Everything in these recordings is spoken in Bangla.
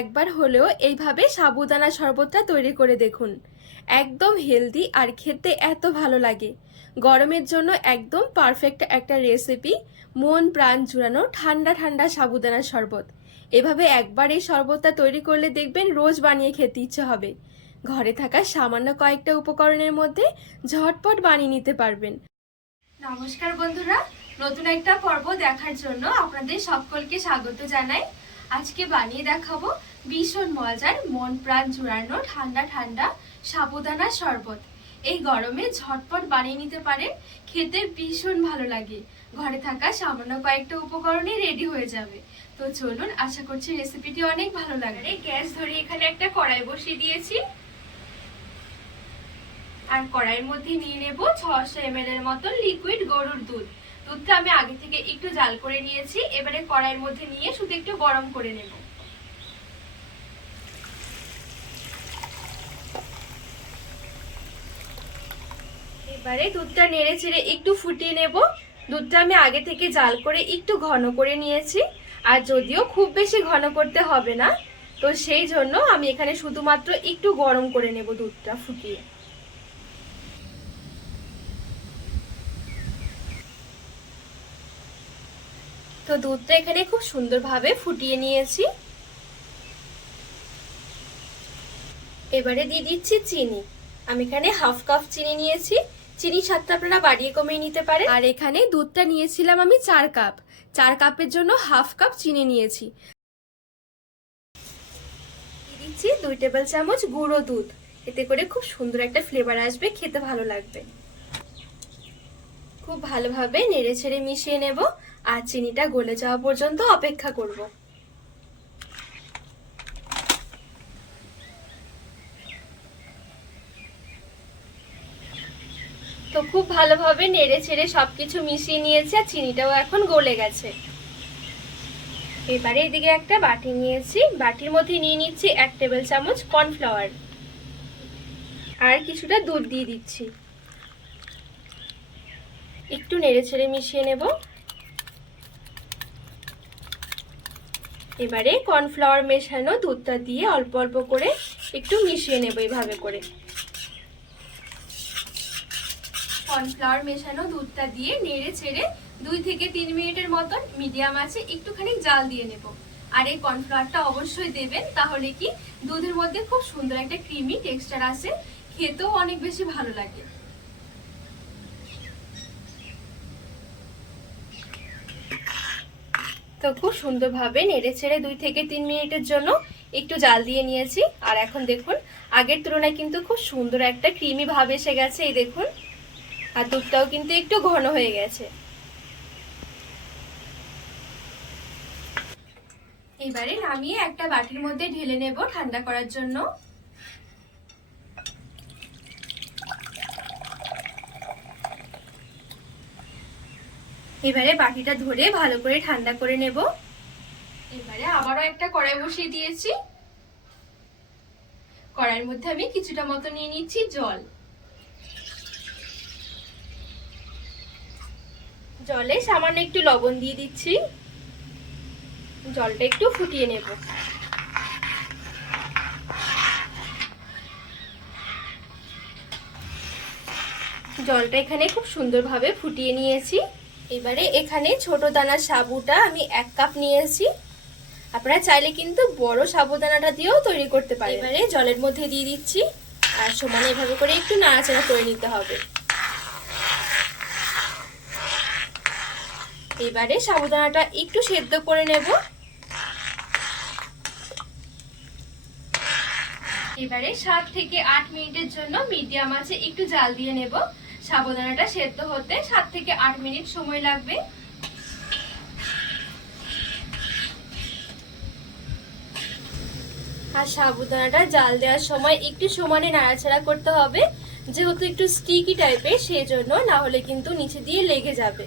একবার হলেও এইভাবে সাবুদানা শরবতটা তৈরি করে দেখুন। একদম হেলদি আর খেতে এত ভালো লাগে। গরমের জন্য একদম পারফেক্ট একটা রেসিপি মন প্রাণ জুড়ানো ঠান্ডা ঠান্ডা সাবুদানা শরবত। এভাবে একবার এই শরবতটা তৈরি করলে দেখবেন রোজ বানিয়ে খেতে ইচ্ছে হবে। ঘরে থাকা সামান্য কয়েকটা উপকরণের মধ্যে ঝটপট বানিয়ে নিতে পারবেন। নমস্কার বন্ধুরা, নতুন একটা পর্ব দেখার জন্য আপনাদের সকলকে স্বাগত জানাই। আজকে বানিয়ে দেখাবো ভীষণ মজার মন প্রাণ জুড়ানো ঠান্ডা ঠান্ডা সাবুদানা শরবত। এই গরমে ঝটপট বানিয়ে নিতে পারেন, খেতে ভীষণ ভালো লাগে। ঘরে থাকা সামান্য কয়েকটা উপকরণে রেডি হয়ে যাবে। তো চলুন, আশা করছি রেসিপিটি অনেক ভালো লাগবে। গ্যাস ধরে এখানে একটা কড়াই বসিয়ে দিয়েছি। আর কড়াইয়ের মধ্যে নিয়ে নেব ছশো এম এর মতো লিকুইড গরুর দুধ। দুধটা আমি আগে থেকে একটু জাল করে নিয়েছি, এবারে কড়াইয়ের মধ্যে নিয়ে শুধু একটু গরম করে নেব। এবারে দুধটা নেড়ে চেড়ে একটু ফুটিয়ে নেব। দুধটা আমি আগে থেকে জাল করে একটু ঘন করে নিয়েছি, আর যদিও খুব বেশি ঘন করতে হবে না, তো সেই জন্য আমি এখানে শুধুমাত্র একটু গরম করে নেব দুধটা ফুটিয়ে। তো দুধটা এখানে খুব সুন্দরভাবে ফুটিয়ে নিয়েছি। এবারে দিয়ে দিচ্ছি চিনি। আমি এখানে হাফ কাপ চিনি নিয়েছি। চিনি স্বাদটা আপনারা বাড়িয়ে কমিয়ে নিতে পারেন। আর এখানে দুধটা নিয়েছিলাম আমি চার কাপ। চার কাপের জন্য হাফ কাপ চিনি নিয়েছি। দিচ্ছি দুই টেবিল চামচ গুঁড়ো দুধ। এতে করে খুব সুন্দর একটা ফ্লেভার আসবে, খেতে ভালো লাগবে। খুব ভালোভাবে নেড়ে ছেড়ে মিশিয়ে নেব। আর চিনিটা গলে যাওয়া পর্যন্ত অপেক্ষা করব। তো খুব ভালোভাবে নেড়ে ছেড়ে সবকিছু মিশিয়ে নিয়েছে আর চিনিটাও এখন গলে গেছে। এবারে এদিকে একটা বাটি নিয়েছি। বাটির মধ্যে নিয়ে নিচ্ছি এক টেবিল চামচ কর্নফ্লাওয়ার। আর কিছুটা দুধ দিয়ে দিচ্ছি। একটু নেড়ে ছেড়ে মিশিয়ে নেব। এবারে কর্নফ্লাওয়ার মেশানো দুধটা দিয়ে অল্প অল্প করে একটু মিশিয়ে নেব এইভাবে করে। কর্নফ্লাওয়ার মেশানো দুধটা দিয়ে নেড়ে ছেড়ে দুই থেকে তিন মিনিটের মতন মিডিয়াম আছে একটুখানি জাল দিয়ে নেব। আর এই কর্নফ্লাওয়ারটা অবশ্যই দেবেন, তাহলে কি দুধের মধ্যে খুব সুন্দর একটা ক্রিমি টেক্সচার আসে, খেতেও অনেক বেশি ভালো লাগে। তো খুব সুন্দরভাবে নেড়ে ছেড়ে দুই থেকে তিন মিনিটের জন্য একটু জাল দিয়ে নিয়েছি। আর এখন দেখুন, আগের তুলনায় কিন্তু খুব সুন্দর একটা ক্রিমি ভাব এসে গেছে, এই দেখুন। আর দুধটাও কিন্তু একটু ঘন হয়ে গেছে। এবারে নামিয়ে একটা বাটির মধ্যে ঢেলে নেব ঠান্ডা করার জন্য। এবারে বাটিটা ধরে ভালো করে ঠান্ডা করে নেব। এবারে আবারও একটা কড়াই বসিয়ে দিয়েছি। কড়াইয়ের মধ্যে আমি কিছুটা মতো নিয়ে নিচ্ছি জল। জলে সামান্য একটু লবণ দিয়ে দিচ্ছি। জলটা একটু ফুটিয়ে নেব। জলটা এখানে খুব সুন্দরভাবে ফুটিয়ে নিয়েছি। এবারে এখানে ছোট দানার সাবুটা আমি এক কাপ নিয়েছি। আপনারা চাইলে কিন্তু বড় সাবুদানাটা দিয়েও তৈরি করতে পারেন। এবারে জলের মধ্যে দিয়ে দিচ্ছি আর সমানে এভাবে করে একটু নাড়াচাড়া করে নিতে হবে। এবারে সাবুদানাটা একটু সেদ্ধ করে নেব। এবারে সাত থেকে আট মিনিটের জন্য মিডিয়াম আছে একটু জাল দিয়ে নেব। সাবুদানাটা সেদ্ধ হতে সাত থেকে আট মিনিট সময় লাগবে। আর সাবুদানাটা জাল দেওয়ার সময় একটু সমানে নাড়াচাড়া করতে হবে। যেহেতু একটু স্টিকি টাইপের সেই জন্য না হলে কিন্তু নিচে দিয়ে লেগে যাবে।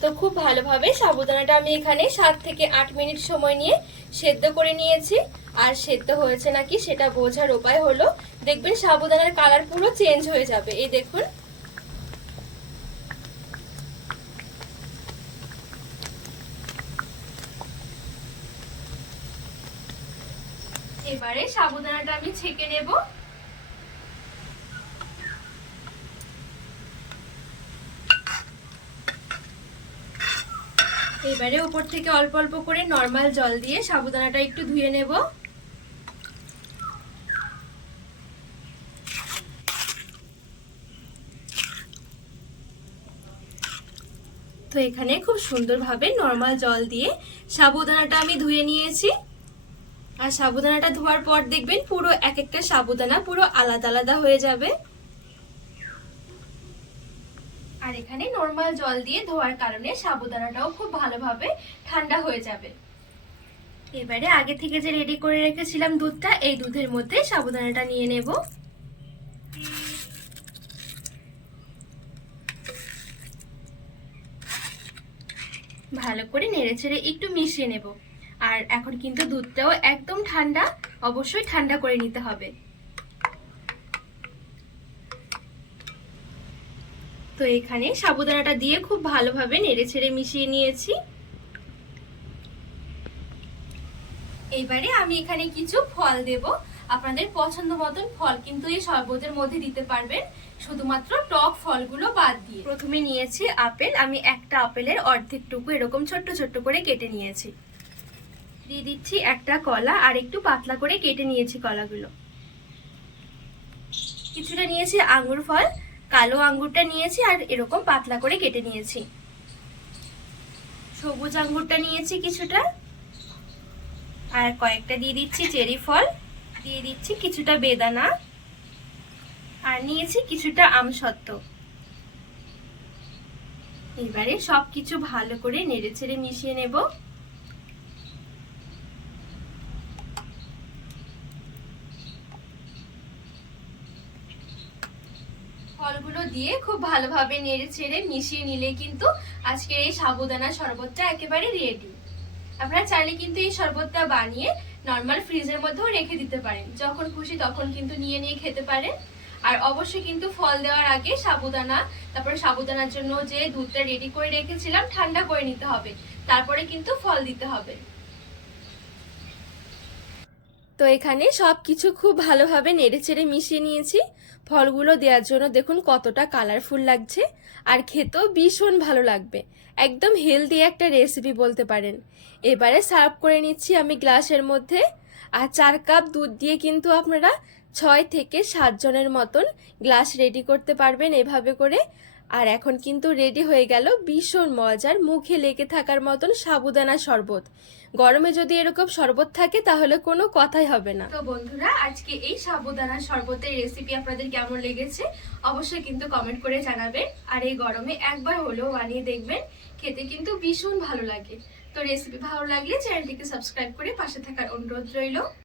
তো খুব ভালোভাবে সাবুদানাটা আমি এখানে সাত থেকে আট মিনিট সময় নিয়ে সেদ্ধ করে নিয়েছি। আর সেদ্ধ হয়েছে নাকি সেটা বোঝার উপায় হলো, দেখবেন সাবুদানার কালার পুরো চেঞ্জ হয়ে যাবে। এই দেখুন। এবারে সাবুদানাটা আমি ছেঁকে নেব। এবারে উপর থেকে অল্প অল্প করে নর্মাল জল দিয়ে সাবুদানাটা একটু ধুয়ে নেব। তো এখানে খুব সুন্দরভাবে নর্মাল জল দিয়ে সাবুদানাটা আমি ধুয়ে নিয়েছি। আর সাবুদানাটা ধোয়ার পর দেখবেন পুরো এক একটা সাবুদানা পুরো আলাদা আলাদা হয়ে যাবে। আর এখানে নর্মাল জল দিয়ে ধোয়ার কারণে সাবুদানাটাও খুব ভালোভাবে ঠান্ডা হয়ে যাবে। এবারে আগে থেকে যে রেডি করে রেখেছিলাম দুধটা, এই দুধের মধ্যে সাবুদানাটা নিয়ে নেব। ভালো করে নেড়ে ছেড়ে একটু মিশিয়ে নেব। আর এখন কিন্তু দুধটাও একদম ঠান্ডা, অবশ্যই ঠান্ডা করে নিতে হবে। তো এখানে সাবুদানাটা দিয়ে খুব ভালোভাবে নেড়ে ছেড়ে মিশিয়ে নিয়েছি। এবারে আমি এখানে কিছু ফল দেব। আপনাদের পছন্দ মতন ফল কিন্তু এই শরবতের মধ্যে দিতে পারবেন। শুধুমাত্র টক ফলগুলো বাদ দিয়ে। প্রথমে নিয়েছি আপেল, আমি একটা আপেলের অর্ধেকটুকু এরকম ছোট্ট ছোট্ট করে কেটে নিয়েছি। দিয়ে দিচ্ছি একটা কলা আর একটু পাতলা করে কেটে নিয়েছি কলাগুলো। কিছুটা নিয়েছি আঙ্গুর ফল, কালো আঙ্গুরটা নিয়েছি আর এরকম পাতলা করে কেটে নিয়েছি। সবুজ আঙ্গুরটা নিয়েছি কিছুটা। আর কয়েকটা দিয়ে দিচ্ছি চেরি ফল, দিয়ে দিচ্ছি কিছুটা বেদানা। আর নিয়েছি কিছুটা আমসত্ত্ব। এবারে সবকিছু ভালো করে নেড়ে ছেড়ে মিশিয়ে নেব। ফলগুলো দিয়ে খুব ভালোভাবে নেড়ে ছেড়ে মিশিয়ে নিলে কিন্তু আজকের এই সাবুদানা শরবতটা একেবারে রেডি আপনারা চাইলে কিন্তু এই শরবতটা বানিয়ে নর্মাল ফ্রিজের মধ্যেও রেখে দিতে পারেন। যখন খুশি তখন কিন্তু নিয়ে নিয়ে খেতে পারেন। আর অবশ্যই কিন্তু ফল দেওয়ার আগে সাবুদানা, তারপরে সাবুদানার জন্য যে দুধটা রেডি করে রেখেছিলাম, ঠান্ডা করে নিতে হবে। তারপরে কিন্তু ফল দিতে হবে। তো এখানে সব কিছু খুব ভালোভাবে নেড়ে চেড়ে মিশিয়ে নিয়েছি। ফলগুলো দেওয়ার জন্য দেখুন কতটা কালারফুল লাগছে। আর খেতেও ভীষণ ভালো লাগবে। একদম হেলদি একটা রেসিপি বলতে পারেন। এবারে সার্ভ করে নিচ্ছি আমি গ্লাসের মধ্যে। আর চার কাপ দুধ দিয়ে কিন্তু আপনারা ছয় থেকে সাত জনের মতন গ্লাস রেডি করতে পারবেন এভাবে করে। আর এখন কিন্তু রেডি হয়ে গেল ভীষণ মজার মুখে লেগে থাকার মতন সাবুদানা শরবত। গরমে যদি এরকম শরবত থাকে তাহলে কোনো কথাই হবে না। তো বন্ধুরা, আজকে এই সাবুদানা শরবতের রেসিপি আপনাদের কেমন লেগেছে অবশ্যই কিন্তু কমেন্ট করে জানাবেন। আর এই গরমে একবার হলেও বানিয়ে দেখবেন, খেতে কিন্তু ভীষণ ভালো লাগে। তো রেসিপি ভালো লাগলে চ্যানেলটিকে সাবস্ক্রাইব করে পাশে থাকার অনুরোধ রইল।